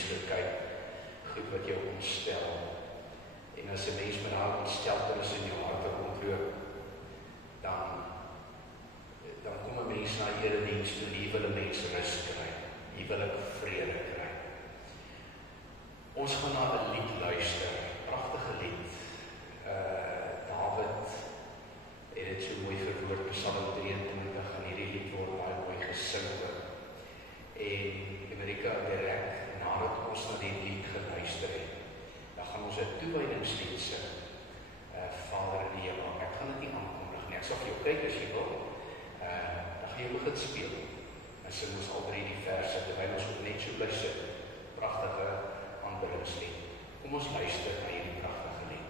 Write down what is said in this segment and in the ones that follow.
nuus gekyk, goed wat jou ontstel. En as 'n mens met haar ontsteltenis in jou hart ontloop, dan kom 'n mens na erediens toe, hier wil 'n mens rus kry, hier wil ek vrede kry. Ons gaan na 'n lied luister, pragtige lied. David het dit so mooi verwoord, Psalm 23, en hierdie lied word baie mooi gesing. En Amerika direk, nadat ons na die lied geluister het, dan gaan ons 'n toewydingslied sing. Vader in die hemel, ek gaan dit nie aankondig nie, ek sal vir jou kyk as jy wil, dan gaan jy begin speel, en sing ons al drie die verse, terwyl ons ook net so bly sit, pragtige aanbiddingslied. Kom ons luister na hierdie pragtige lied.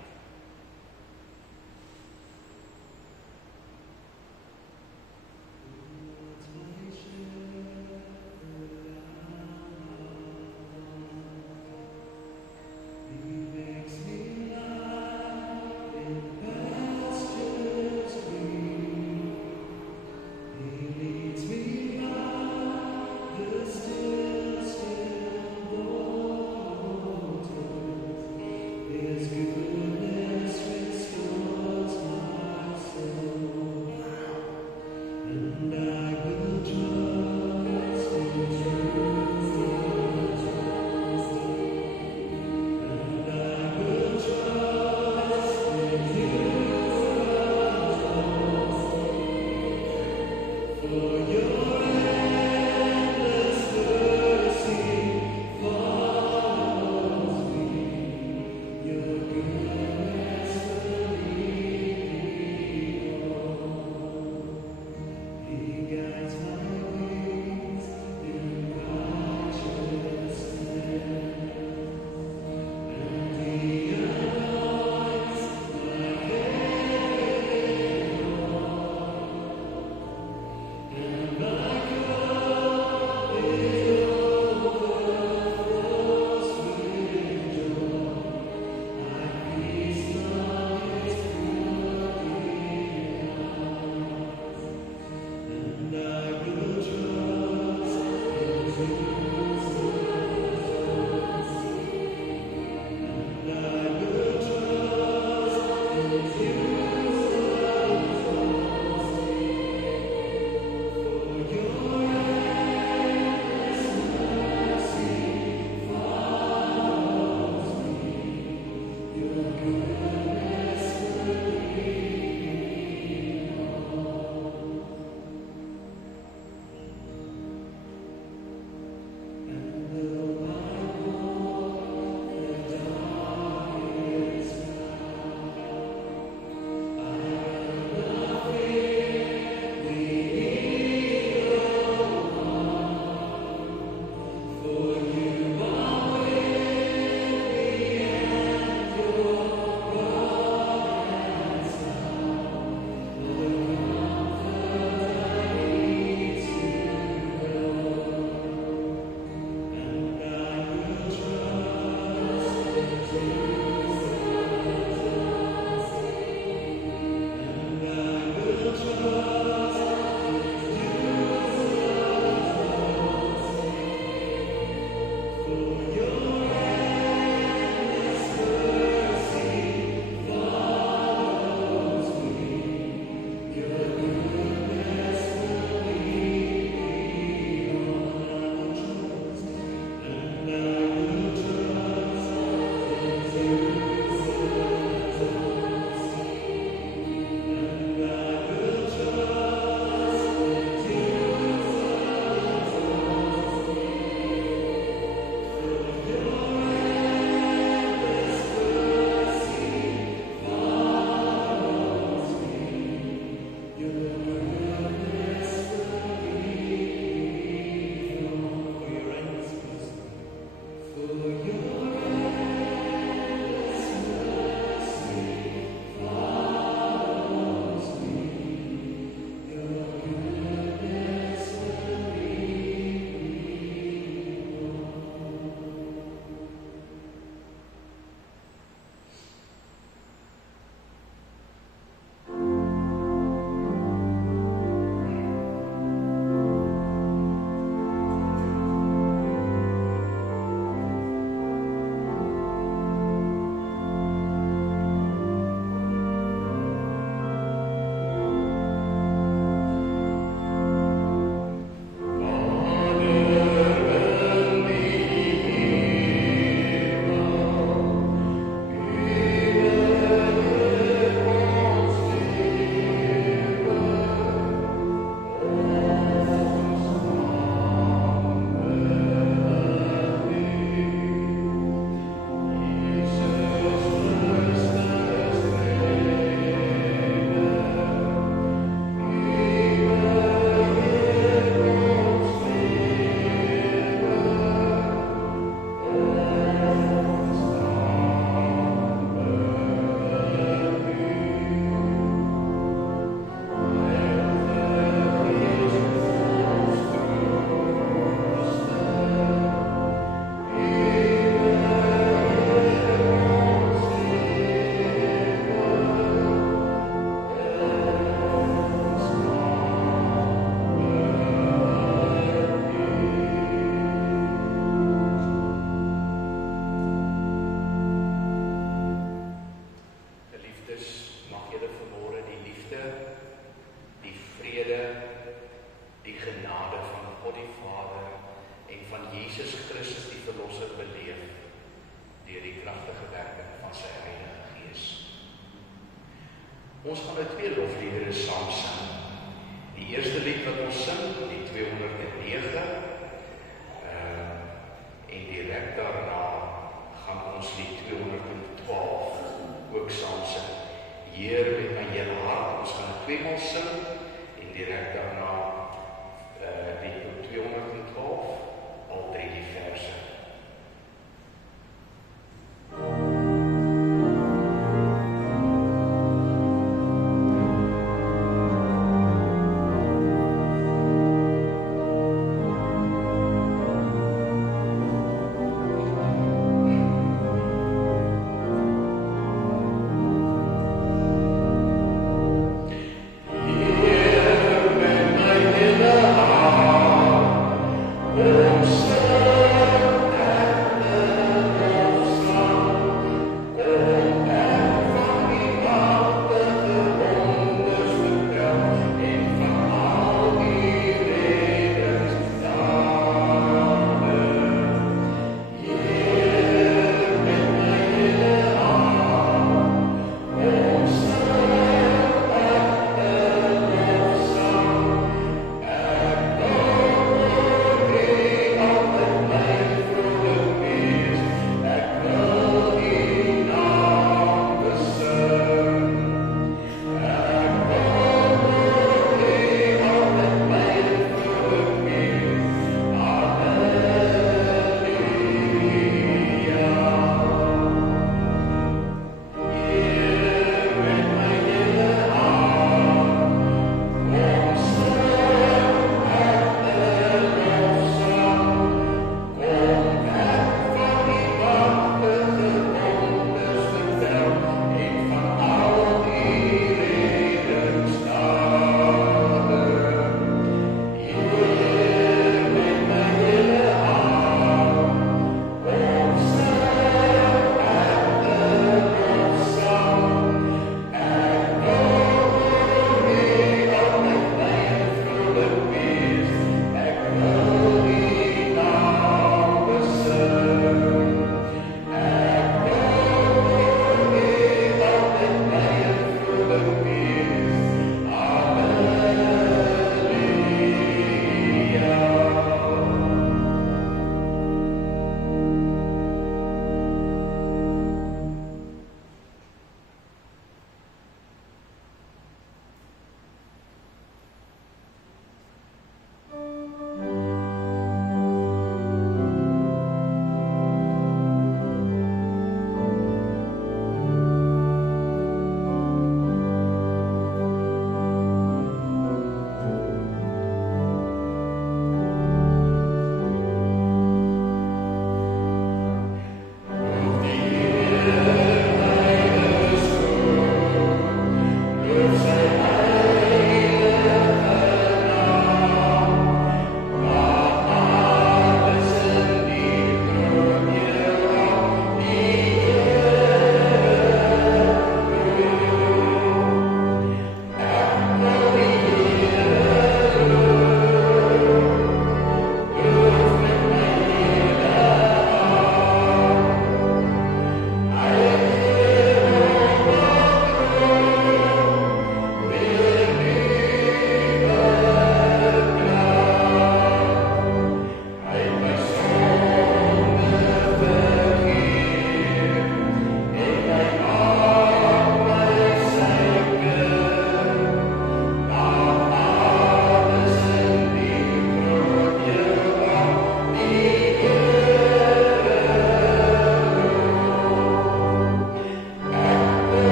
Is good. van Jesus Christus die Verlosser beleef deur die kragtige werking van sy Heilige Gees. Ons gaan nou 2 lofliedere saam sing. Die eerste lied wat ons sing, die 209, en direk daarna gaan ons die 212 ook saam sing. Heer met my hele hart, ons gaan 2 maal sing, en direk daarna die 212, al 3 die verse.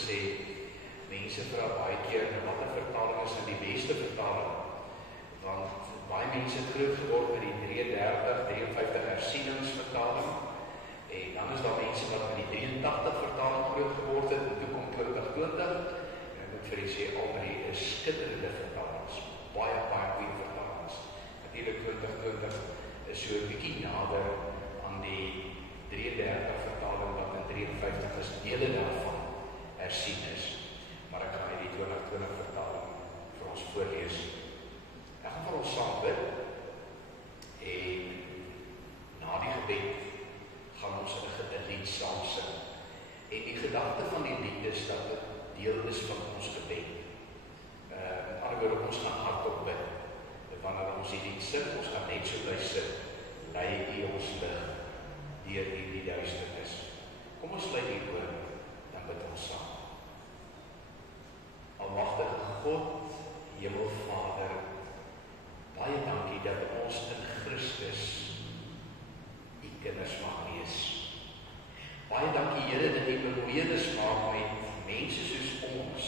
gesê, mense vra baie keer, watter vertaling is die beste vertaling? Want baie mense het groot geword met die 53 hersieningsvertaling, en dan is daar mense wat met die 83 vertaling groot geword het, en toe kom 2020, en ek moet vir die sê, al drie is skitterende vertalings, baie goeie vertalings. Natuurlijk 2020 is so 'n bietjie nader aan die 33 vertaling, wat in 53 is, dele daarvan hersien is. Maar ek gaan die 2020 vertaling vir ons voorlees. Ek gaan vir ons saam bid, en na die gebed gaan ons 'n lied saam sing. En die gedagte van die lied is dat dit deel is van ons gebed. Alhoewel ons gaan hardop bid. Wanneer ons die lied sing, ons gaan net so bly sit, lei U ons lig deur die duisternis. Kom ons lei die oor, dan bid ons saam. Almagtige God, Hemelvader, baie dankie dat ons in Christus U kinders mag wees. Baie dankie Here dat U bemoeienis maak met mense soos ons,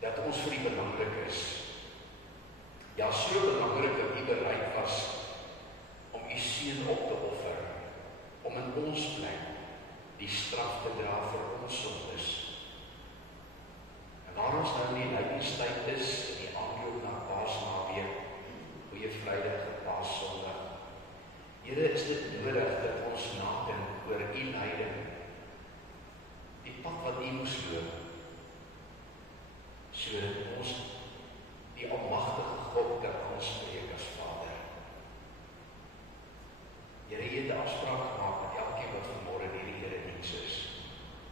dat ons vir U belangrik is. Ja, so belangrik dat U bereid was om U seun op te offer, om in ons plek die straf te dra vir ons sondes. En waar ons nou in die lydingstyd is, in die aanloop na Paasnaweek, goeie Vrydag en Paaszondag, Here, is dit nodig dat ons nadink oor U lyding, die pad wat U moes loop, sodat ons die almagtige God kan aanspreek as Vader. Here, U het 'n afspraak gemaak met elkeen wat vanmôre in hierdie erediens is.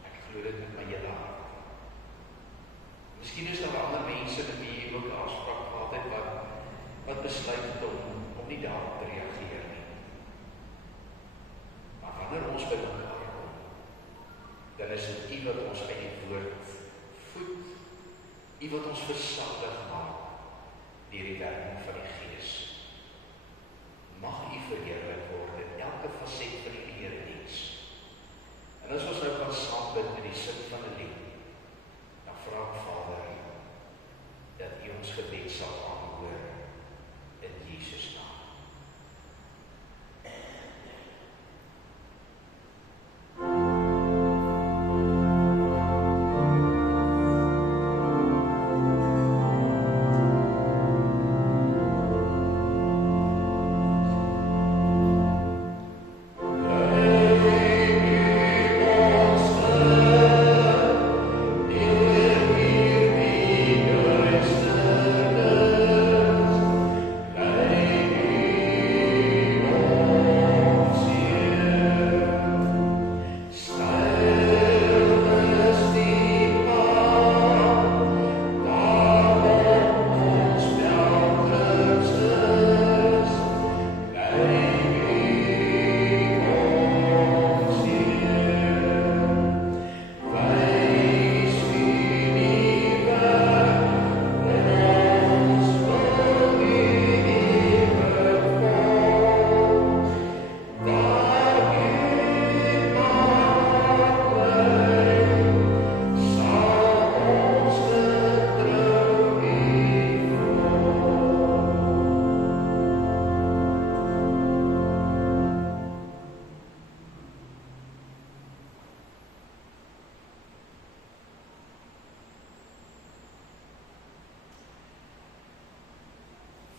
Ek glo dit met my hele hart. Miskien is daar ander mense met wie U ook 'n afspraak gehad het wat besluit het om nie daarop te reageer nie. Maar wanneer ons by mekaar kom, dan is dit U wat ons uit die woord voed, U wat ons versadig maak deur die werking van die Gees. Mag U verheerlik word in elke faset van die erediens. En as ons nou gaan saam bid met die sin van 'n lied, dan vra ek Vader dat U ons gebed sal aanhoor in Jesus naam.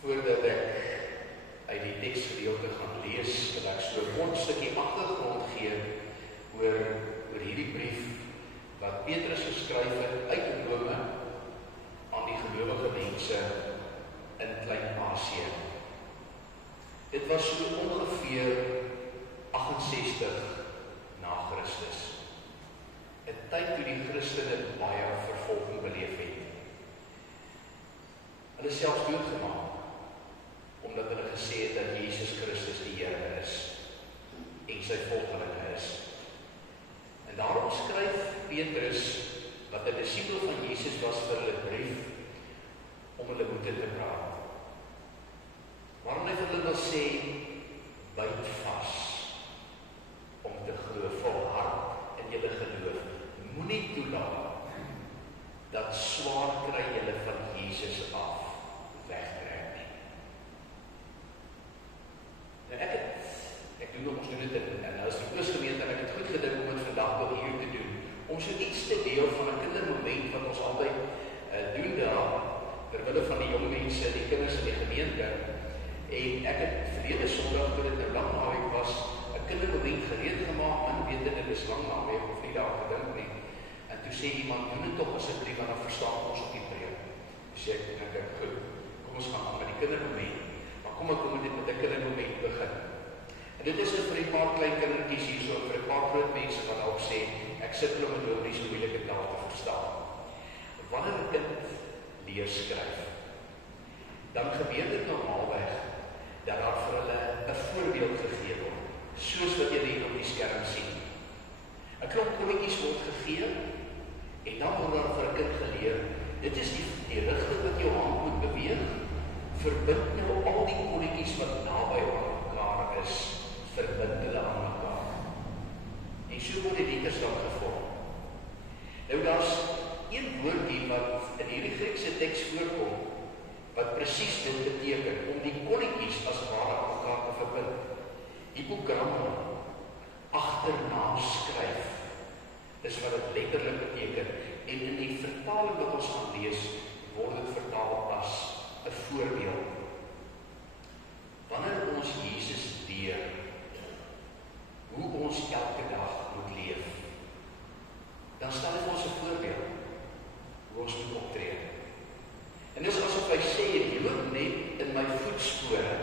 Voordat ek uit die teksgedeelte gaan lees, wil ek so 'n kort stukkie agtergrond gee oor hierdie brief wat Petrus geskryf het uit Rome aan die gelowige mense in Klein-Asië. Dit was so ongeveer 68 na Christus. 'n Tyd toe die Christene baie vervolging beleef het. Hulle selfs doodgemaak, omdat hulle gesê het dat Jesus Christus die Here is en sy volgelinge is. En daarom skryf Petrus, wat 'n disipel van Jesus was, vir hulle brief om hulle moed te praat. Waarom hy vir hulle wil sê, byt vas om te glo, volhard in julle geloof. Moenie En ek het verlede Sondag, toe dit nou lang naweek was, 'n kindermoment gereed gemaak, en weet dit is lang naweek, of nie daar gedink nie. En toe sê iemand, doen dit toch asseblief, want dan verstaan ons op die preek. Sê ek, goed, kom ons gaan aan met die kindermoment. Maar kom ek moet dit met 'n kindermoment begin. En dit is vir 'n paar klein kindertjies hier so, vir 'n paar groot mense wat ook sê, ek sit hulle met hulle nie so moeilike taal te verstaan. Wanneer 'n kind leer skryf, dan gebeur dit normaalweg dat daar vir hulle 'n voorbeeld gegee word, soos wat jy hier op die skerm sien. 'n Klomp kolletjies word gegee, en dan word daar vir 'n kind geleer, dit is die rigting wat jou hand moet beweeg, verbind nou al die kolletjies wat naby aan mekaar is, verbind hulle aan mekaar. En so word die letters dan gevorm. Nou daar's een woordjie wat in hierdie Griekse teks voorkom, wat presies dit beteken, om die kolletjies as ware aan mekaar te verbind. Hypogramma, agterna skryf, dis wat dit letterlik beteken, en in die vertaling wat ons gaan lees, word dit vertaal as 'n voorbeeld. Wanneer ons Jesus leer, hoe ons elke dag moet leef, dan stel hy vir ons 'n voorbeeld, hoe ons moet optree. En dis asof hy sê, loop net in my voetspore.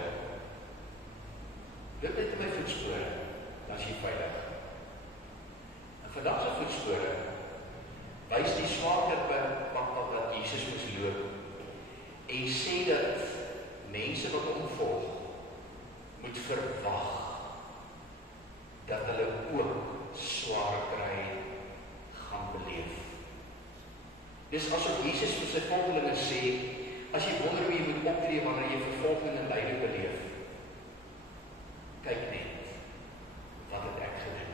Loop net in my voetspore, dan is jy veilig. En vandag se voetspore wys die swaarkrippe pad wat Jesus moes loop, en sê dat mense wat hom volg, moet verwag dat hulle ook swaar kry gaan beleef. Dis asof Jesus vir sy volgelinge sê, as jy wonder hoe jy moet optree wanneer jy vervolging en lyding beleef, kyk net, wat het ek gedoen?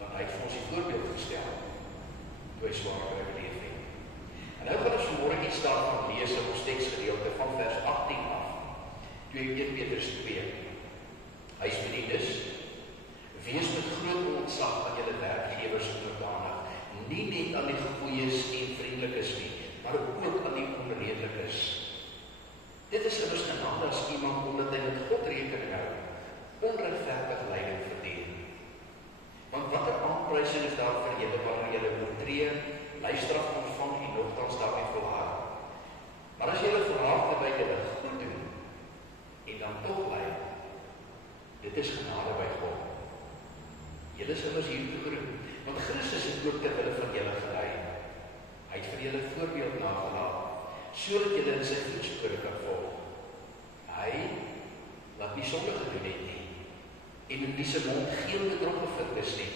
Want hy het vir ons die voorbeeld gestel, toe hy swaar kry beleef het. En nou gaan ons vanmorgen iets daarvan lees in ons tekstgedeelte van vers 18 af, 1 Petrus 2. Hy is bediendes, wees met groot ontzag aan julle werkgewers onderdanig, nie net aan die goeies en vriendelikes nie, maar ook aan die onredelikes. Dit is immers genade as iemand, omdat hy met God rekening hou, onregverdig lyding verdien. Want watter aanprysing is daar vir julle wanneer julle oortree, lyfstraf ontvang en nogtans daarmee volhard? Maar as julle verhaal by julle goed doen, en dan toch bly, dit is genade by God. Julle is immers hiertoe geroep, want Christus het ook ter wille van julle gelei. Hy het vir julle voorbeeld nagelaat, sodat julle in sy voetspore kan volg. Hy laat nie sonde gedoen het nie, en in wie se mond geen bedrog bevind is nie.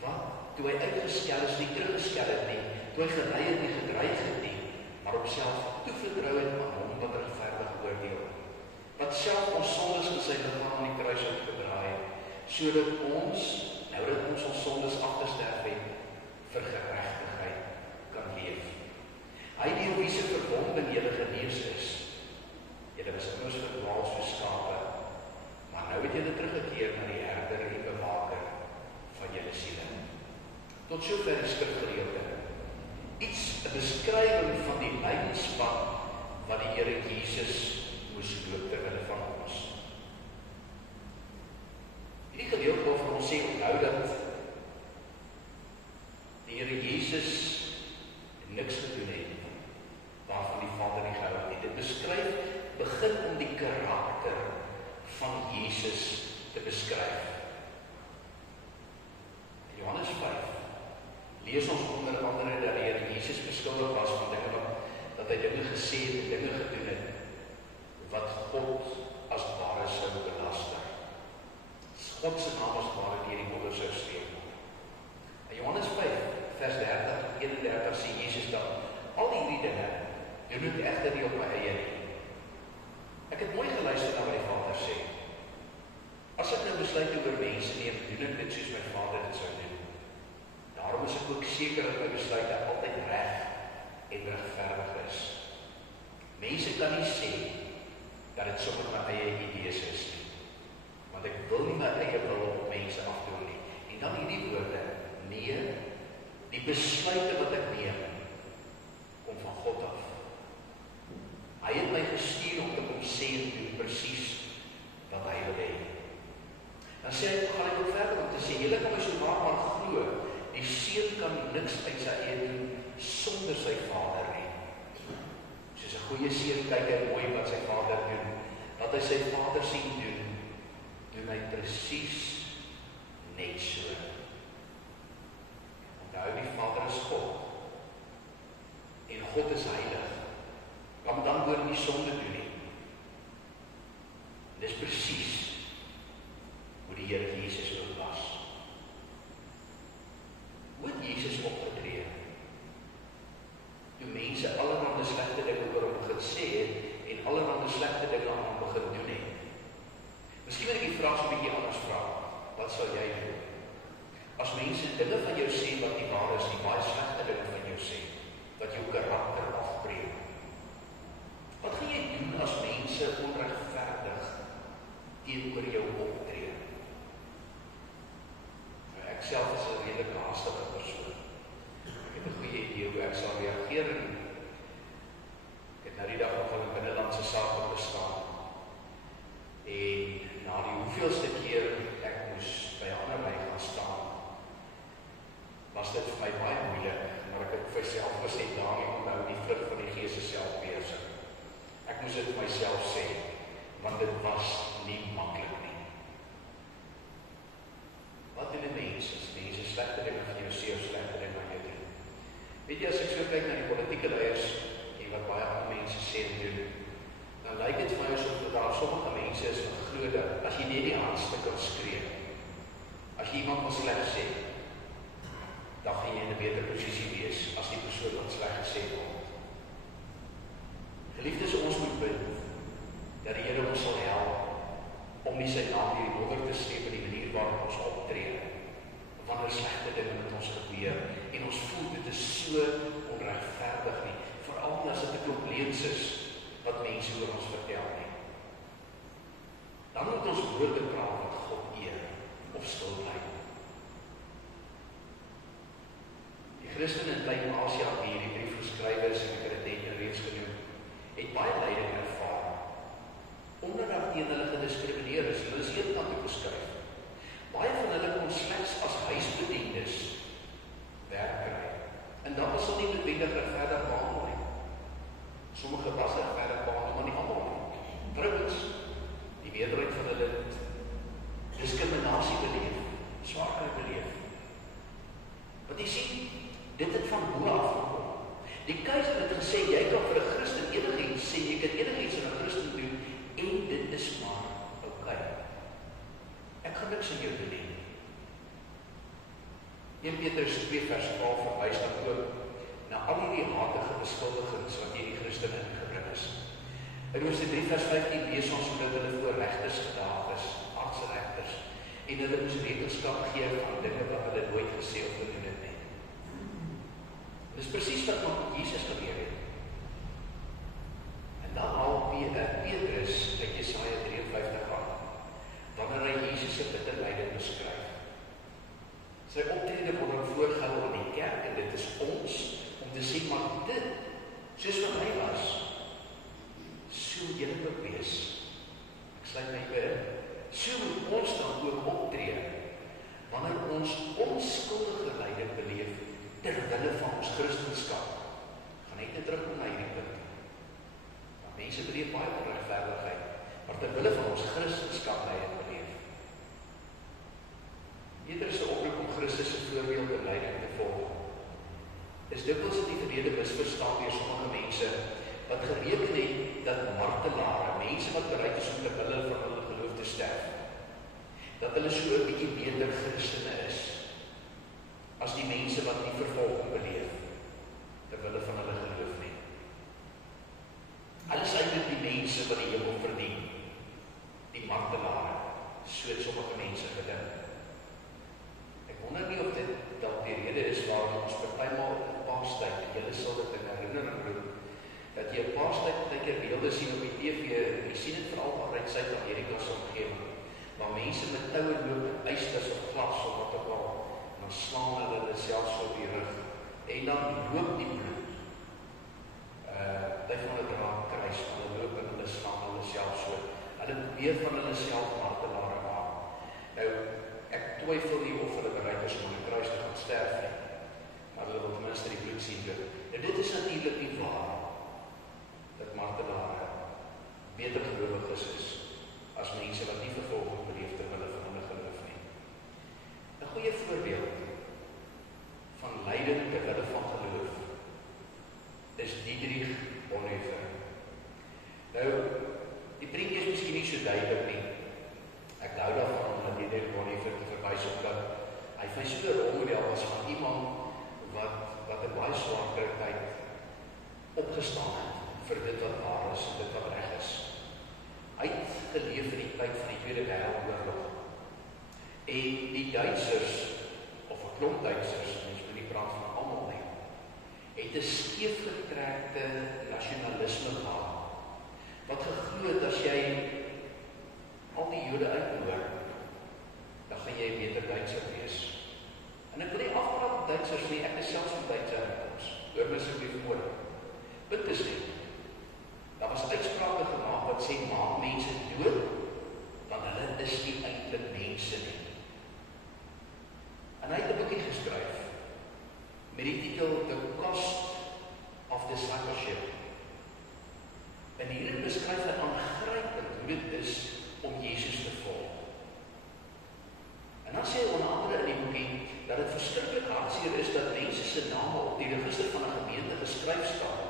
Wat? Toe hy uitgeskel is nie, teruggeskel het nie, toe hy gelei het nie, gedreig het nie, maar op self toevertrou het aan hom wat regverdig oordeel. Wat self ons sondes in sy liggaam aan die kruis het gedraai, sodat ons, nou dat ons sondes afgesterf het, vir geregtigheid kan leef. Hy die wie se verwonding julle genees is. Julle was immers verdwaal soos skape, maar nou het julle teruggekeer na die herder en bewaker van julle siele. Tot sover die skrifgedeelte. Iets, 'n beskrywing van die lydenspad wat die Here Jesus moes loop ter wille van ons. Hierdie gedeelte wil vir ons sê, onthou dat die Here Jesus niks gedoen het waarvan die Vader nie gehou het. Dit beskryf, begin om die karakter van Jesus te beskryf. In Johannes 5 lees ons onder andere dat die Here Jesus beskuldig was van dinge dat hy dinge gesê het en dinge gedoen het wat God as ware sou belaster. God se naam as ware deur die modder sou streep. In Johannes 5 vers 30 en 31 sê Jesus dan, al hierdie dinge doen ek egter nie op my eie nie. Ek het mooi geluister na wat die Vader sê. As ek nou besluit oor mense neem, doen ek dit soos my Vader dit sou doen. Daarom is ek ook seker dat my besluite altyd reg en regverdig is. Mense kan nie sê dat dit sommer my eie idees is nie, want ek wil nie my eie wil op mense afdoen nie. En dan hierdie woorde, nee, die besluite wat ek neem, kom van God af. Hy het my gestuur om te kom sê en Dan sê hy, gaan hy ook verder om te sê, julle kan my so maar glo, die seun kan niks uit sy eie doen sonder sy vader nie. Soos 'n goeie seun kyk hy mooi wat sy vader doen. Wat hy sy vader sien doen hy presies net so. Onthou, die Vader is God. En God is heilig. Kan dan oor nie sonde doen nie. Dis presies hoe die Here Jesus ook was. Hoe het Jesus opgetree? Toe mense allerhande slegte dinge oor hom gesê het en allerhande slegte dinge aan hom begin doen het. Miskien wil ek die vraag so 'n bietjie anders vra. Wat sal jy doen? As mense dinge van jou sê wat nie waar is nie, baie slegte dinge van jou sê, wat jou karakter afbreek. Wat gaan jy doen as mense onregverdig teenoor jou optree? Ek self is 'n redelik haastige persoon. Ek het 'n goeie idee hoe ek sal reageer en ek het nou die dag nog van 'n binnelandse saak bestaan. En na die hoeveelste keer ek moes by 'n ander ry gaan staan, was dit vir my baie moeilik, maar ek het vir myself gesê, daarmee onthou die vrug van die Gees is selfbeheersing. Ek moes dit vir myself sê, want dit was nie maklik nie. Wat doen die mense? Mense slegte dinge van jou sê of slegte dinge van jou doen. Weet jy, as ek so kyk na die politieke leiers en wat baie ander mense sê en doen, dan lyk dit vir my asof daar sommige mense is wat glo dat as jy net die hardste kan skree, as jy iemand wat sleg sê, dan gaan jy in 'n beter posisie wees as die persoon wat sleg gesê word. Geliefdes, ons moet bid dat die Here ons sal help om nie sy naam hierdie modder te sleep in die manier waarop ons optree, wanneer slegte dinge met ons gebeur en ons voel dit is so onregverdig nie, veral as dit 'n klomp leuns is wat mense oor ons vertel nie. Dan moet ons woorde praat wat God eer of stil bly. Die Christene in Klein-Asie wie hierdie brief geskryf is, en ek het dit net reeds genoem, het baie lyding ervaar. Omdat daar teen hulle gediskrimineer is, hulle is eenkant toe beskryf. Baie van hulle kon slegs as huisbediendes werk kry. En dan was hulle nie noodwendig regverdig behandel nie. Sommige was regverdig behandel, maar nie almal nie. Trouwens, die meerderheid van hulle het diskriminasie beleef, swaarkry beleef. Want jy sien, dit het van bo af gekom. Die keiser het gesê, jy kan vir 'n Christen enigiets sê, jy kan enigiets aan 'n Christen doen, en dit is maar oukei. Ek gaan niks aan jou doen nie. 1 Petrus 2 vers 12 verwys dan ook na al die hatige beskuldigings wat teen die Christene ingebring is. In Hoofstuk 3 vers 15 lees ons hoe hulle voor regters gedaag is, aardsregters, en hulle moes rekenskap gee van dinge wat hulle nooit gesê of gedoen het nie. Dis presies wat met Jesus gebeur het. En dan haal Petrus uit Jesaja 53 aan, wanneer hy Jesus se bitter lyding beskryf. Sy optrede word voorgehou aan die kerk, en dit is ons om te sê, maar dit, soos wat hy was, so julle ook wees. Ek sluit my by, so moet ons dan ook optree, wanneer ons onskuldige lyding beleef, terwille van ons Christenskap. Gaan net terug na hierdie punt. Mense beleef baie onregverdigheid, maar terwille van ons Christenskap lyding beleef. Petrus se oproep om Christus se voorbeeld en lyding te volg, is dikwels in die verlede misverstaan deur sommige mense wat gereken het dat martelare, mense wat bereid is om terwille van hulle geloof te sterf, dat hulle so 'n bietjie beter Christene is as die mense wat nie vervolging beleef terwille van hulle geloof nie. Hulle is eintlik die mense wat die hemel verdien, die martelare, so het sommige mense gedink. Ek wonder nie of dit dalk die rede is waarom ons partymal op Paastyd, en julle sal dit in herinnering roep, dat jy op Paastyd baie keer beelde sien op die TV, en jy sien dit veral maar uit Suid-Amerika se omgewing, waar mense met toue loop en eisters of glas of wat ook al, dan slaan hulle selfs op die rug, en dan loop die bloed. Hulle van hulle dra kruis, hulle loop en hulle slaan hulle self so. Hulle probeer van hulle self martelare maak. Nou, ek twyfel nie of hulle bereid is om aan die kruis te gaan sterf nie, maar hulle wil ten minste die bloed sien loop. En dit is natuurlik nie waar, dat martelare beter gelowiges is, as mense wat nie vervolging beleef ter wille van hulle geloof nie. 'n Goeie voorbeeld van lyding ter wille van geloof is Dietrich Bonhoeffer. Nou, die prentjie is miskien nie so duidelik nie. Ek hou daarvan om na Dietrich Bonhoeffer te verwys, omdat hy vir my so 'n rolmodel was van iemand wat 'n baie swaar tyd opgestaan het vir dit wat waar is en dit wat reg is. Hy het geleef in die tyd van die Tweede Wêreldoorlog. En die Duitsers, of 'n klomp Duitsers, mens moet nie praat van almal nie, het 'n skeefgetrekte nasionalisme gehad, wat geglo het as jy al die Jode uitmoor, dan gaan jy 'n beter Duitser wees. En ek wil nie afpraat op Duitsers nie, ek is selfs van Duitser herkoms. Hoor my asseblief môre. Punt is nie. Daar was uitsprake gemaak wat sê, maak mense dood, want hulle is nie eintlik mense nie. En hy het 'n boekie geskryf met die titel The Cost of Discipleship. En hierin beskryf hy aangrypend hoe dit is om Jesus te volg. En dan sê hy onder andere in die boekie dat dit verskriklik hartseer is dat mense se name op die register van 'n gemeente geskryf staan,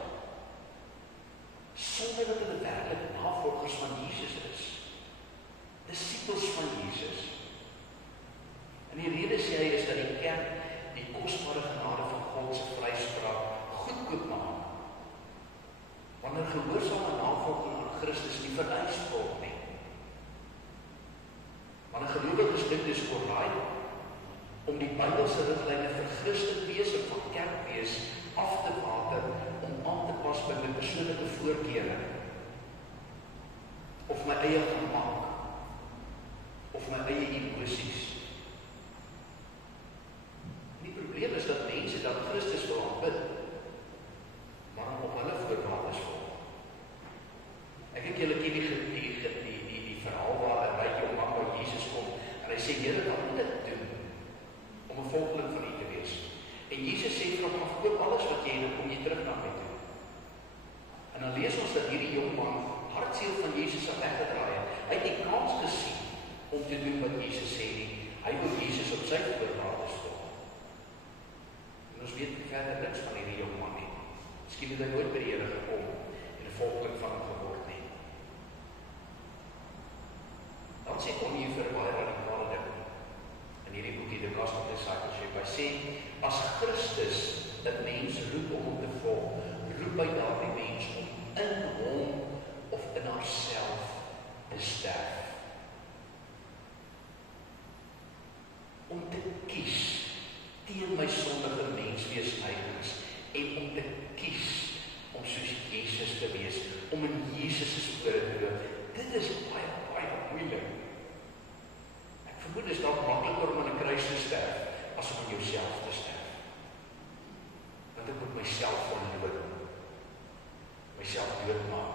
sonder dat hulle werklik navolgers van Jesus is. Disippels van Jesus. En die rede sê hy is dat die kerk die kosbare genade van God se vryspraak goedkoop maak. Wanneer gehoorsame navolging aan Christus nie vereis word nie. Wanneer gelowiges dink dis oorlaai om die Bybelse riglyne vir Christen wees en van kerk wees af te water om aan te pas by my persoonlike voorkeure of my eie gemak of my eie emosies. Die probleem is dat mense dat Christus wil aanbid, maar dan op hulle voorwaardes volg. Ek het julle ken die verhaal waar 'n ryk man by Jesus kom en hy sê, Here, wat moet ek doen om 'n volgeling van U te wees? En Jesus sê vir hom, verkoop alles wat jy het en kom jy terug na my toe. En dan lees ons dat hierdie jong man hartseer van Jesus af weggedraai het. Hy het die kans gesien om te doen wat Jesus sê nie. Hy wil Jesus op sy voorwaardes volg. En ons weet nie verder niks van hierdie jong man nie. Miskien het hy nooit by die Here gekom en 'n volgeling van hom geword nie. Dan sê Bonhoeffer baie radikale ding in hierdie boekie The Cost of Discipleship. Hy sê, as Christus 'n mens roep om hom te volg, roep hy daardie mens om in hom of in haarself te sterf. Om te kies teen my sondige menswees neigings en om te kies om soos Jesus te wees, om in Jesus se spore te loop. Dit is baie, baie moeilik. Ek vermoed is dalk makliker om in 'n kruis te sterf as om in jouself te sterf. Want ek moet myself verloor, myself doodmaak.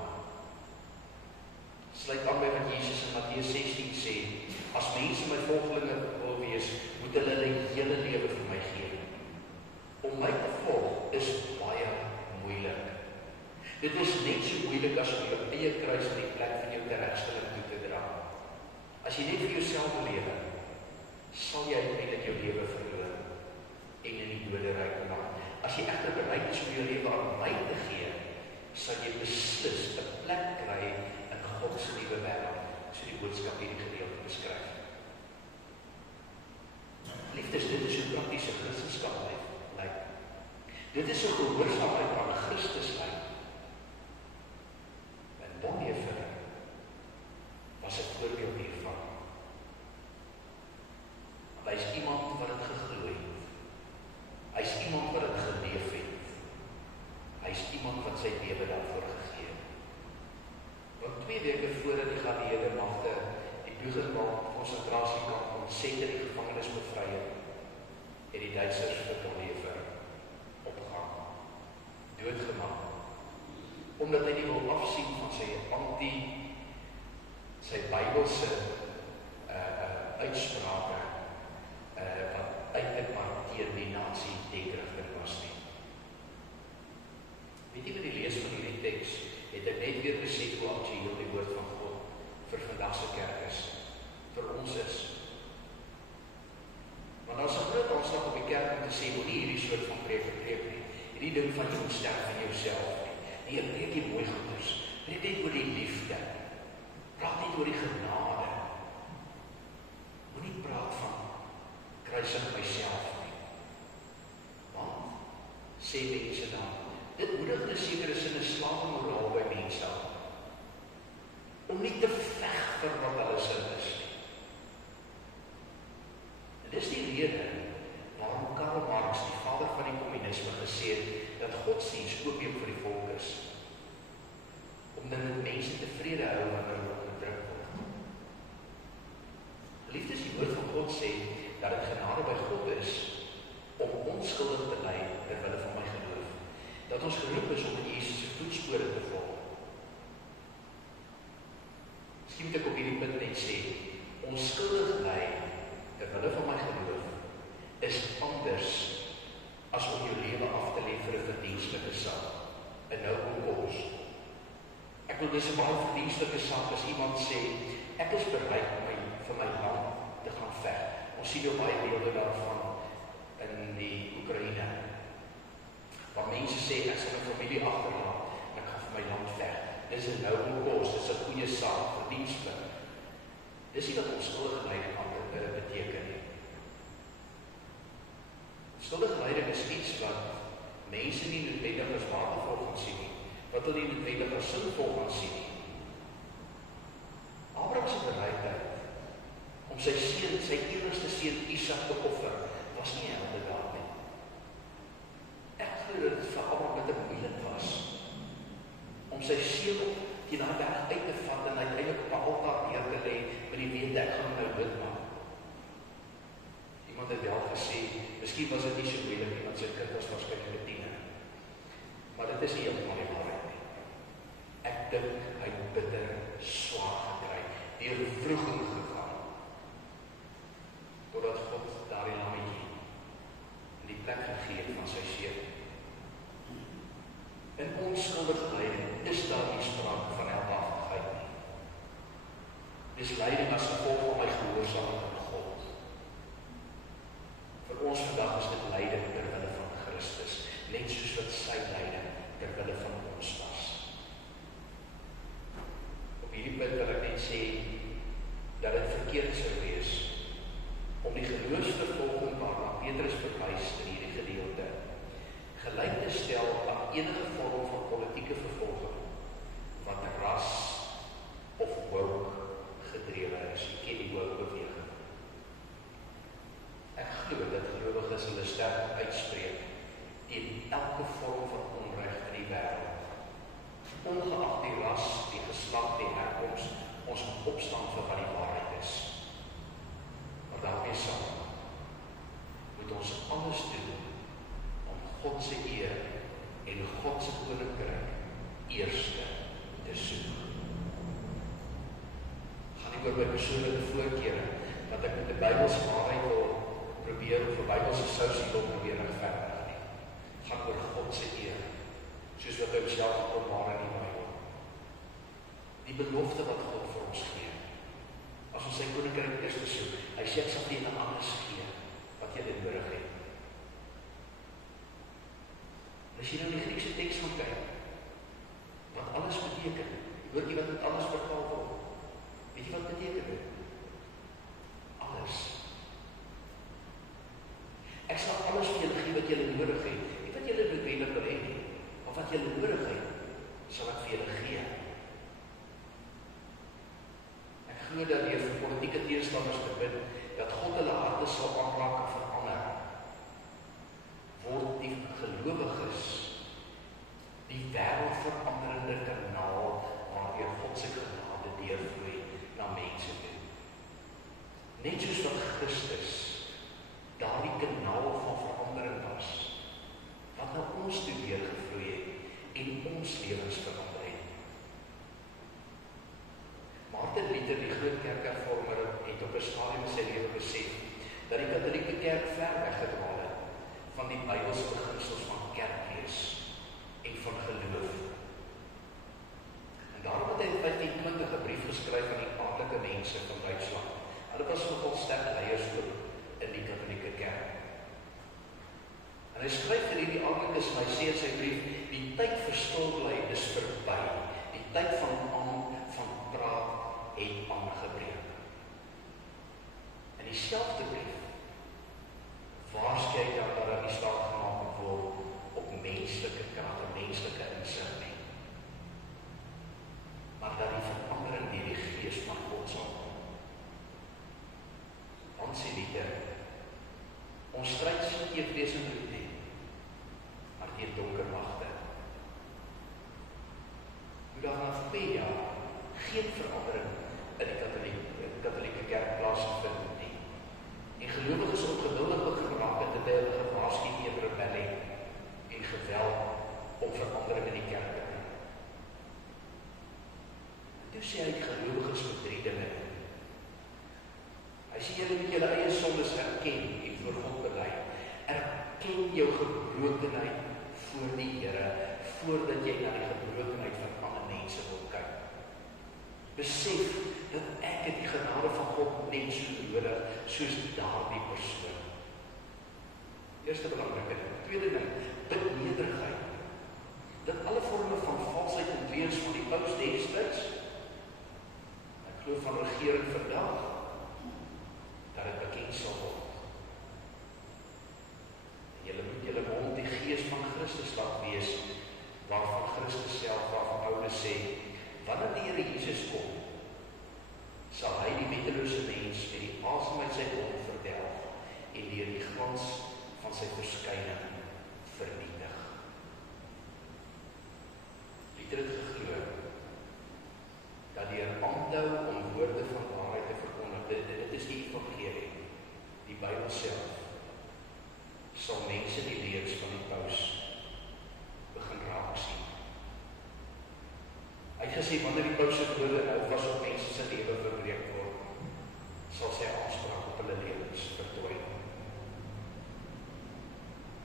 Sluit aan by wat Jesus in Matteus 16 sê, as mense my volgelinge wil wees, moet hulle hulle hele lewe vir my gee. Om my te volg is baie moeilik. Dit is net so moeilik as om jou eie kruis in die plek van jou teregstelling toe te dra. As jy net vir jouself wil lewe, sal jy uiteindelik jou lewe verloor en in die doderyk beland. As jy egter bereid is om jou lewe aan my te gee, sal jy beslis 'n plek kry in God se nuwe wêreld, so die boodskap hierdie gedeelte beskryf. Liefdes, dit is hoe praktiese Christendom lyk. Dit is hoe gehoorsaamheid aan Christus lyk. En Bonhoeffer was 'n voorbeeld hiervan. Hy is iemand wat dit geglo het. Hy is iemand wat dit geleef het. Hy is iemand wat sy lewe daarvoor gegee het. Want 2 weke voordat die geallieerde magte die Buchenwald konsentrasiekamp ontsette die gevangenes bevry het die Duitsers vir Bonhoeffer opgehang, doodgemaak, omdat hy nie wil afsien van sy Bybelse uitsprake wat eintlik maar teen die nasie-denkrigting was nie. Weet jy wat die lees van hierdie teks, het ek net weer besef hoe aktueel die woord van God vir vandag se kerk is, vir ons is. Want daar is 'n groot aanslag op die kerk om te sê, moenie hierdie soort van preek nie. Hierdie ding van jy moet sterf in jouself nie. Nee, preek die mooi goeders. Preek net oor die liefde. Praat net oor die genade. Moenie praat van kruisig myself nie. Want, sê mense dan, dit moedig in 'n sekere sin 'n slawemoraal by mense aan. Om nie te veg vir wat hulle sin is nie. En dis die rede waarom Karl Marx, die vader van die kommunisme, gesê het dat godsdienst opium vir die volk is. Omdat dit mense tevrede hou wanneer hulle onderdruk word. Liefdes, die woord van God sê dat dit genade by God is om onskuldig te bly terwille van my geloof. Dat ons geroep is om in Jesus se voetspore te volg. Miskien moet ek op hierdie punt net sê, onskuldig bly terwille van my geloof is anders as om jou lewe af te lê vir 'n verdienstelike saak, 'n noble cause. Ek wil dis 'n baie verdienstelike saak as iemand sê, ek is bereid om vir my land te gaan veg. Ons sien nou baie beelde daarvan in die Oekraïne, waar mense sê, ek sal my familie agterlaat en ek gaan vir my land veg. Dis 'n noble cause, dis 'n goeie saak, verdienstelik. Dis nie wat onskuldige lyding beteken nie. Onskuldige lyding is iets wat mense nie noodwendig as waardevol gaan sien nie, wat hulle nie noodwendig as sinvol gaan sien nie. Abraham se bereidheid om sy seun, sy enigste seun Isak te offer, was nie 'n heldendaad nie. Ek glo dat dit vir Abraham bitter moeilik was om sy seun teen daai berg uit te vat en uiteindelik op 'n altaar neer te lê met die wete ek gaan hom nou doodmaak. Iemand het wel gesê, miskien was dit nie so moeilik nie, want sy kind was waarskynlik 'n tiener. Maar dit is nie heeltemal die waarheid nie. Ek dink hy het bitter swaar gekry, deur wroging gegaan, totdat God daardie lammetjie in die plek gegee het van sy seun. In onskuldige lyding is daar nie sprake van heldhaftigheid nie. Dis lyding as gevolg van my gehoorsaamheid aan God. Vir ons vandag is dit lyding terwille van Christus, net soos wat sy lyding terwille van ons was. Op hierdie punt wil ek net sê dat dit verkeerd sou wees om die geloofsvervolging waarna Petrus verwys in hierdie gedeelte gelyk te stel aan enige vorm van politieke vervolging wat ras of woke gedrewe is. Jy ken die woke beweging. Ek glo dat gelowiges hulle sterk uitspreek teen elke vorm van onreg in die wêreld. Ongeag die ras, die geslag, die herkoms, ons moet opstaan vir wat die waarheid is. Maar daarmee saam moet ons alles doen om God se eer en God se koninkryk eerste te soek. Gaan nie oor my persoonlike voorkeure dat ek met die Bybelse waarheid wil probeer of 'n Bybelse sousie wil probeer regverdig nie. Gaan oor God se eer, soos wat hy homself openbaar in die Bybel. Die belofte wat God vir ons gee. As ons sy koninkryk eerste soek, hy sê ek sal vir julle alles gee wat julle nodig het. As jy nou die Griekse teks gaan kyk, wat alles beteken, hoor jy wat dit alles vertaal word? Weet jy wat beteken dit? Alles. Ek sal alles vir julle gee wat julle nodig het. Nie wat julle noodwendig wil hê nie, maar wat julle nodig het, sal ek vir julle gee. Ek glo dat deur vir politieke tegenstanders te bid, dat God hulle harte sal aanraak en verander, word die gelowiges die wêreldveranderende kanaal waardeur God se genade deurvloei na mense toe. Net soos wat Christus daardie kanaal van verandering was, wat na ons toe deurgevloei het en ons lewens verander het. Martin Martin Luther, die groot kerkhervormer, het op 'n stadium in sy lewe besef dat die Katolieke Kerk ver weggedwaal het van die Bybelse beginsels van kerklees en van geloof. En daarom het hy in 1520 'n brief geskryf aan die adelike mense van Duitsland. Hulle was nogal sterk leiers ook in die Katolieke Kerk. En hy skryf vir hierdie adelikes en hy sê in sy brief, die tyd vir stilbly is verby. Die tyd van praat het aangebreek. In dieselfde brief waarsku hy dat daar nie staat gemaak word op menslike krag en menslike insig nie, maar dat die verandering deur die Gees van God sal kom. Dan sê Luther, ons stryd sal nie vlees en bloed nie, maar teen donker magte. Daar na 2 jaar geen verandering in die Katolieke Kerk plaasgevind nie. En gelowiges ongeduldig begin raak en dit hulle gewaarsku teen rebellie en geweld om verandering in die kerk te bring. Toe sê hy die gelowiges met 3 dinge. Hy sê julle moet julle eie sondes erken en voor God bely. Erken jou gebrokenheid voor die Here, voordat jy na die gebrokenheid van ander mense wil kyk. Besef dat ek het die genade van God net so nodig, soos daardie persoon. Eerste belangrike ding. Tweede ding, bid nederigheid. Dat alle vorme van valsheid en leuns van die paus destyds, ek glo van regering vandag, dat dit bekend sal word. Julle moet julle mond die gees van Christus laat wees, waarvan Christus self, waarvan Paulus sê, wanneer die Here Jesus kom, sal hy die wettelose mens met die asem uit sy mond verdelg en deur die glans van sy verskyning vernietig. Luther het geglo dat deur aanhou om woorde van waarheid te verkondig, dit is die evangelie, die Bybel self, sal mense die leuns van die paus begin raak sien. Hy het gesê, wanneer die paus se woorde nou was op mense se lewe verbreek word, sal sy aanspraak op hulle lewens vertooi.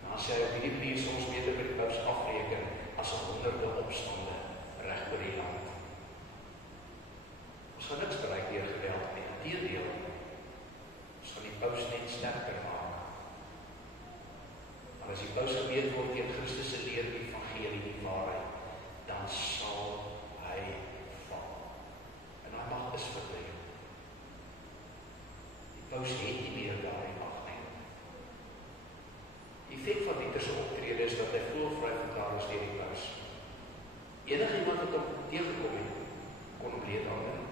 Dan sê hy op hierdie manier soms beter met die paus afreken as 100 opstande reg oor die land. Ons gaan niks bereik deur geweld nie. Inteendeel, ons gaan die paus net sterker maak. Maar as die paus geweet word teen Christus se leer, die evangelie, die waarheid, dan sal hy val. En hy mag is verdwyn. Die paus het nie meer daai mag nie. Die effek van Luther se optrede is dat hy voelvry verklaar is deur die paus. Enigiemand wat hom teëgekom het, kon hom leed aanneem,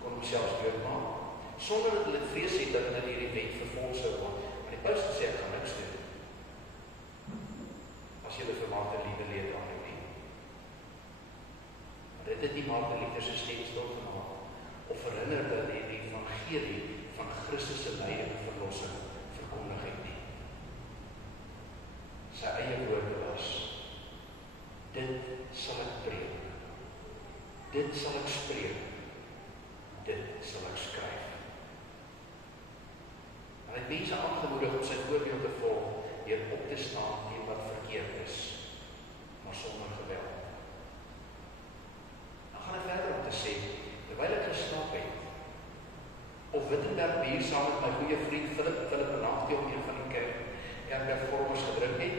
kon hom selfs doodmaak, sonder dat hulle vrees het dat hulle hierdie wet vervolg sou word. Maar die paus het gesê, ek gaan niks doen. As julle vir Martin Luther leed aanneem nie. Maar dit het nie Martin Luther se stem stil gemaak, of verhinder dat die evangelie van Christus se lyding en verlossing verkondig het nie. Sy eie woorde was, dit sal ek preek, dit sal ek spreek, dit sal ek skryf. En hy het mense aangemoedig om sy voorbeeld te volg, deur op te staan teen wat verkeerd is, maar sonder geweld. Dan gaan hy verder om te sê, terwyl ek geslaap het, of Wittenberg hier saam met my goeie vriend Philip Benactie om een van die kerkhervormers gedruk het,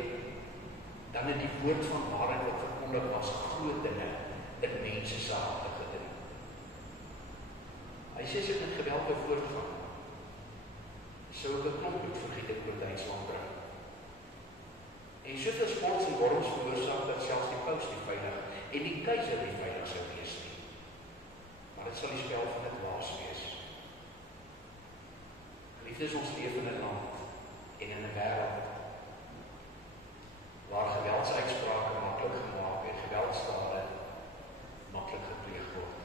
dan het die woord van waarheid wat verkondig was groot dinge in mense se harte gedoen. Hy sê sy met geweld te voortgaan, sou ek 'n klomp bloedvergieting oor Duitsland bring. En soveel spots en worms veroorsaak dat selfs die paus nie veilig en die keiser nie veilig sou wees nie. Maar dit sal die spel van die dwaas wees. Geliefdes, ons leef in 'n land en in 'n wêreld waar geweldsuitsprake maklik gemaak en geweldstade maklik gepleeg word.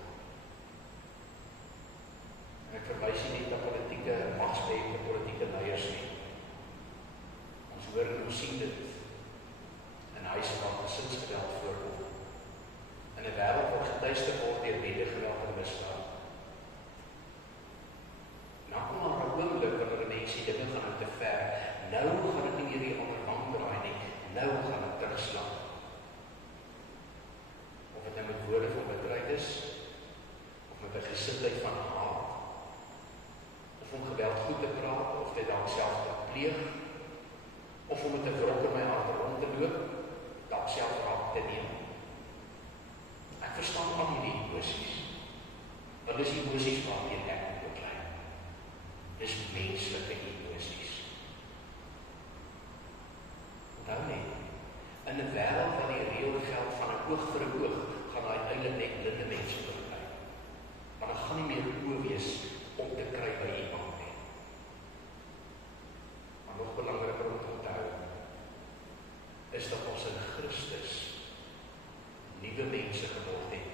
En ek verwys nie net na politieke magsbehepte politieke leiers nie. Ons hoor en ons sien dit in huise waar gesinsgeweld voorkom. In 'n wêreld wat getuister word deur medegeweld en misdaad. gaan nou te ver. Nou gaan dit nie meer die ander wang draai nie. Nou gaan dit terugslaan. Of dit nou met woorde van bitterheid is, of met 'n gesindheid van haat, of om geweld goed te praat, of dit dalk self te pleeg, of om met 'n wrok in my hart rond te loop, dalk self raak te neem. Ek verstaan al hierdie emosies. Wat is emosies waarteen ek moet beklei? Dis menslike emosies. Onthou net, in 'n wêreld waar die reël geld van 'n oog vir 'n oog, gaan daar uiteindelik net blinde mense oorblij. Maar daar gaan nie meer oë wees om te kry by iemand nie. Maar nog belangriker om te onthou, is dat ons in Christus nuwe mense geword het,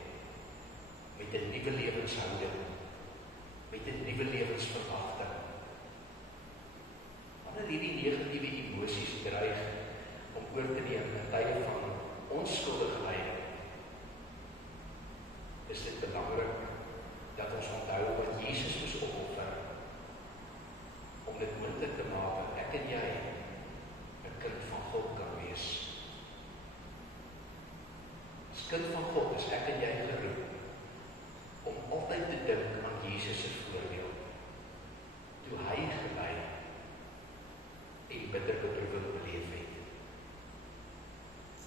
met 'n nuwe lewenshouding, met 'n nuwe lewensverwagting. Wanneer hierdie negatiewe emosies dreig om oor te neem in tye van onskuldige lyding, is dit belangrik dat ons onthou wat Jesus moes opoffer om dit moontlik te maak dat ek en jy 'n kind van God kan wees. As kind van God is ek en jy geroep om altyd te dink aan Jesus se voorbeeld, toe hy gelei en bitter beproewing beleef het.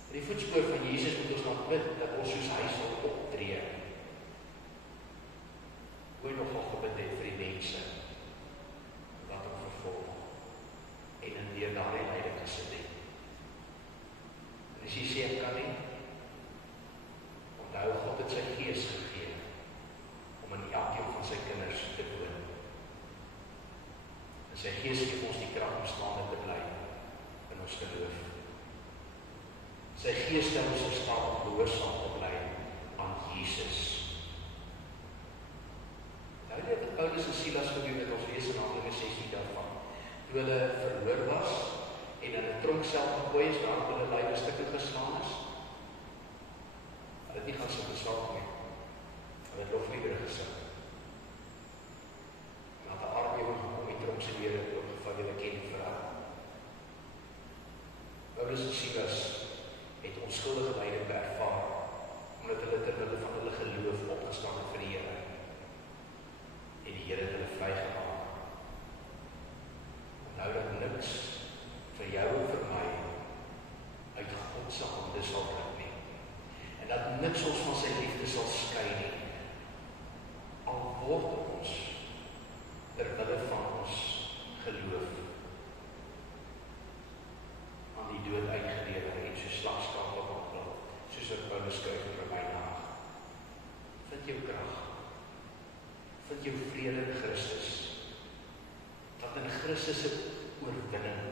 In die voetspoor van Jesus moet ons dan bid dat ons soos hy sal optree. Hoe hy nogal gebid het vir die mense wat hom vervolg en in deur daardie lyding gesit het. En as jy sê ek kan nie, onthou God het sy gees gegee om in elkeen van sy kinders te woon. En sy gees gee ons die krag om staande te bly in ons geloof. Sy gees stel ons in staat om gehoorsaam te bly aan Jesus. Nou net wat Paulus en Silas gedoen het, ons lees in Handelinge 16 daarvan. Toe hulle verhoor was en in 'n tronksel gegooi is, waar hulle lywe stukke geslaan is. Hulle het nie gaan sit besaak nie. Hulle het lofliedere gesing. En had 'n aardbewing gekom, die tronk se deure oopgevou, julle ken die verhaal. Paulus en Silas het onskuldige lyding ervaar, omdat hulle ter wille van hulle geloof opgestaan het vir die Here. En die Here het hulle vrygemaak. Onthou dat niks vir jou en vir my uit God se hande sal bring nie. En dat niks ons van sy liefde sal skei nie. Al word ons ter wille van ons geloof aan die dood uitgelewer en so slagskaap op opgelaat, soos wat Paulus skryf in Romeine 8. Vind jou krag, vind jou vrede in Christus, dat in Christus se oorwinning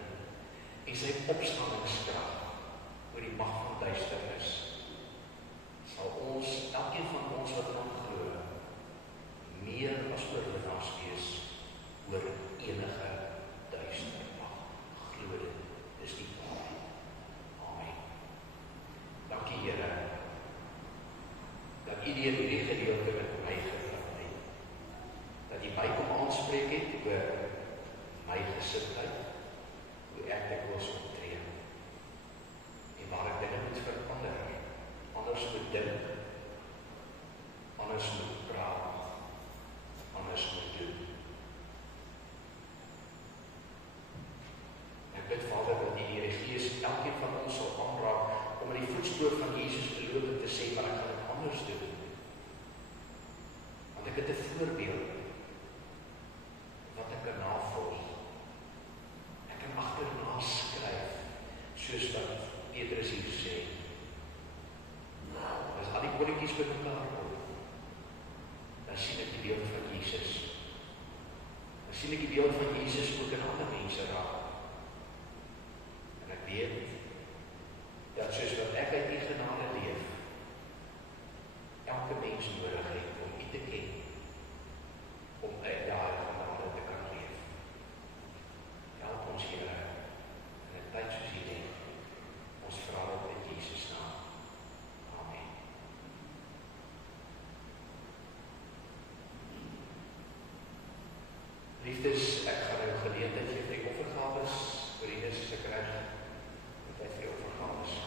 en sy opstandingskrag oor die mag van duisternis, sal ons, elkeen van ons wat in hom glo, meer as oorwinnaars wees oor enige duister mag. Glo dit, dis die waarheid. Amen. Dankie Here, dat U deur hierdie gedeelte met my gepraat het. Dat U my kom aanspreek het oor my gesindheid, hoe ek dikwels optree. En waar ek dinge moet verander, anders moet dink, anders moet praat, anders moet doen. Ek bid Vader dat U die Gees elkeen van ons sal aanraak om in die voetspoor van Jesus te loop en te sê, maar ek gaan dit anders doen. Want ek het 'n voorbeeld wat ek kan navolg. Ek kan agterna skryf, soos wat Petrus hier sê. As al die kolletjies bymekaar kom, dan sien ek die beeld van Jesus. Dan sien ek die beeld van Jesus ook in ander mense raak. En ek weet, dat soos wat ek uit die genade leef, elke mens nodig het om U te ken, om uit daardie genade te kan leef. Help ons Here, in 'n tyd soos hierdie, ons vra dit in Jesus naam. Amen. Liefdes, ek gaan nou geleentheid gee vir die offer. Rinus is ek reg, die tyd vir jou vergaan is.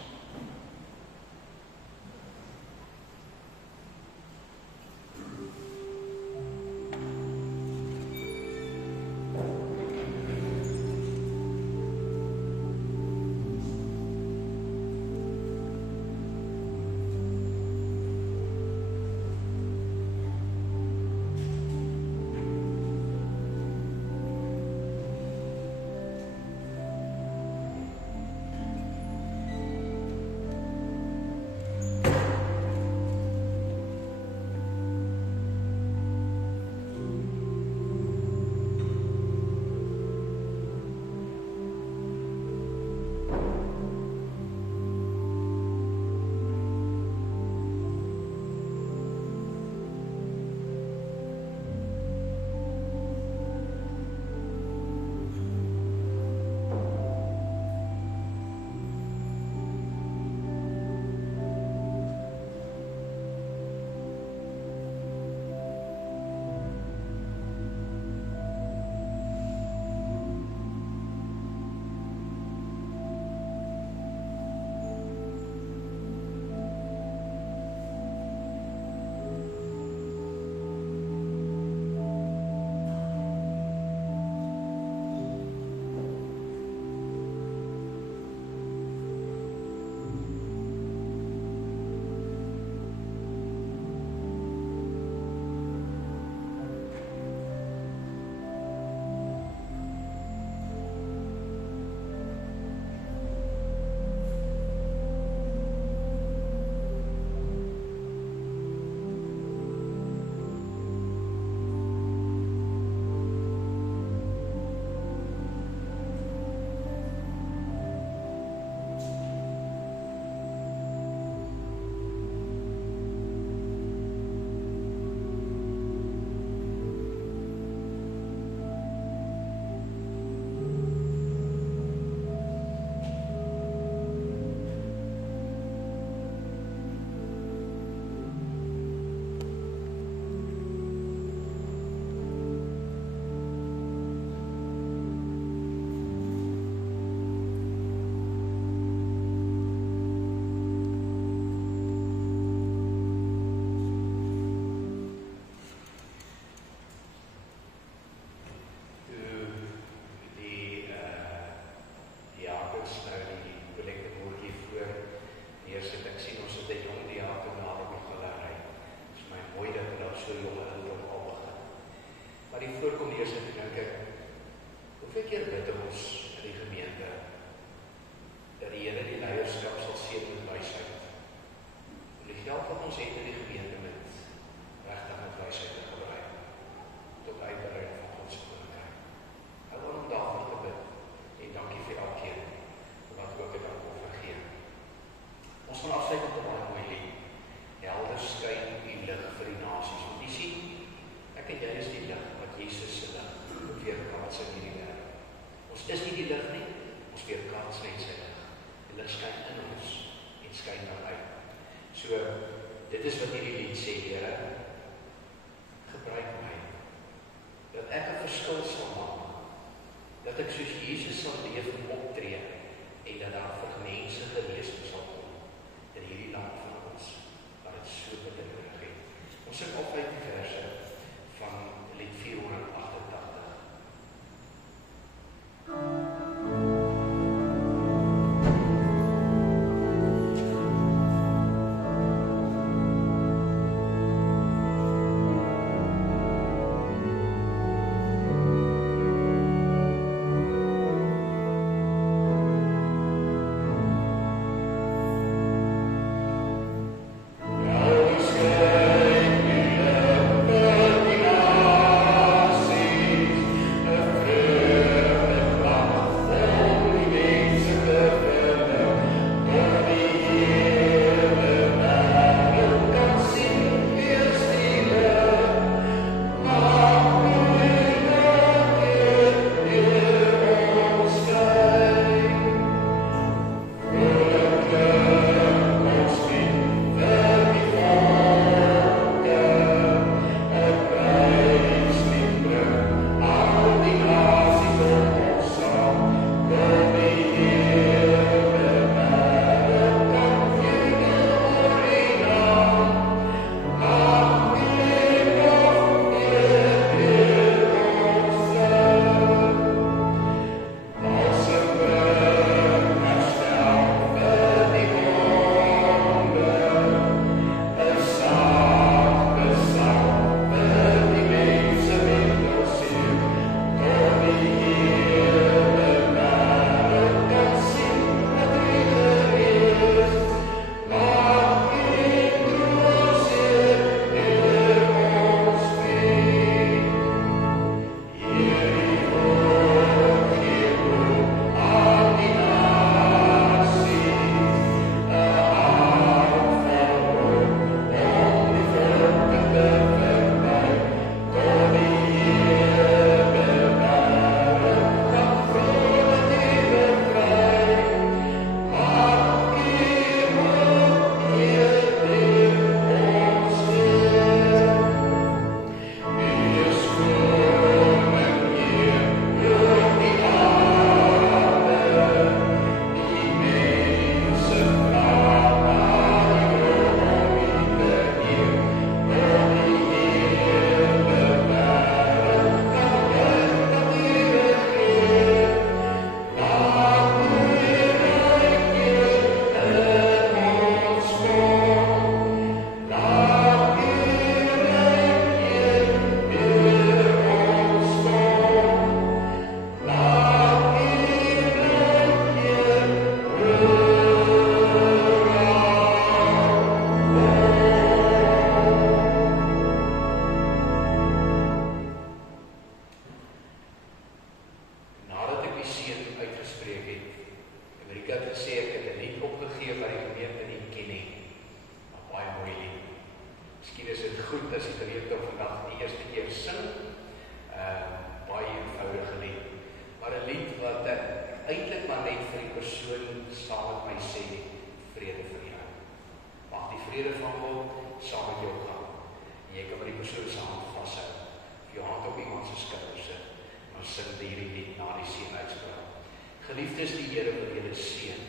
Geliefdes, die Here wil julle seën.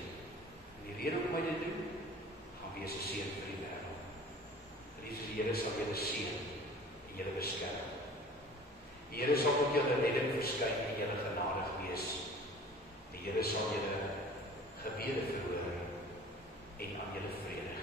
En die rede om my dit doen, gaan wees 'n seën vir die wêreld. Jesus, die Here sal julle seën en julle beskerm. Die Here sal op julle redding verskyn en julle genadig wees. Die Here sal julle gebede verhoor en aan julle vrede